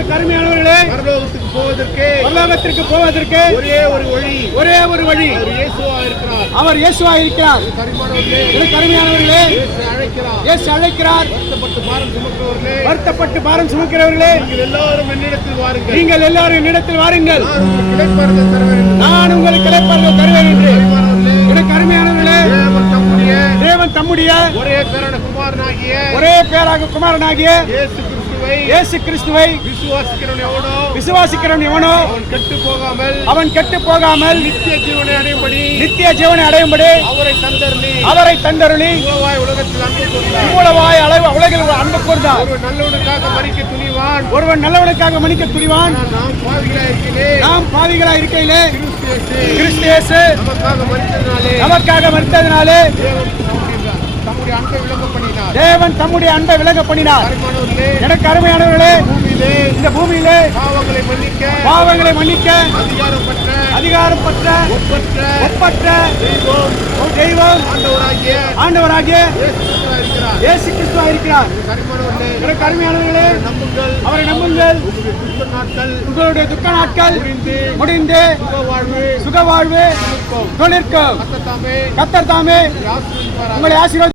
எனக்கு அருமையானவர்களே, பரலோகத்திற்கு போவதற்கு ஒரே ஒரு வழி அவர் இயேசுவா இருக்கிறார். எனக்கு அருமையானவர்களே, இயேசு அழைக்கிறார். வருத்தப்பட்டு பாரம் சுமக்கிறவர்களே, நீங்கள் எல்லாரும் என்னிடத்தில் வாருங்கள், நான் உங்களுக்கு இளைப்பாறுதல் தருவேன் என்று. எனக்கு அருமையானவர்களே, தேவன் தம்முடைய ஒரே பேராக குமாரனாகிய இயேசு கிறிஸ்துவை விசுவாசிக்கிறவன் எவனோ அவன் கெட்டு போகாமல் நித்திய ஜீவனை அடையும்படி அவரை தந்தருளி இவ்வளவாய் உலகில் அன்பு கூர்ந்தார். ஒருவன் நல்லவனுக்காக மன்னிக்க துணிவான். நாம் பாவிகளா இருக்கையிலே கிறிஸ்து இயேசு நமக்காக மரித்ததினாலே தேவன் தம்முடைய அன்பை விளங்க பண்ணினார். எனக்கு அருமையானவர்களே, இந்த பூமியிலே பாவங்களை மன்னிக்க அதிகாரம் பெற்ற ஒப்பற்ற தெய்வம் ஆண்டவராகிய இயேசு கிறிஸ்துவா இருக்கிறார். எனக்கு அருமையானவர்களே, அவரை நம்புங்கள். உங்களுடைய துக்க நாட்கள் முடிந்து சுக வாழ்வு தொழிற்கும். கர்த்தர் தாமே உங்களை ஆசீர்வதிப்பார்.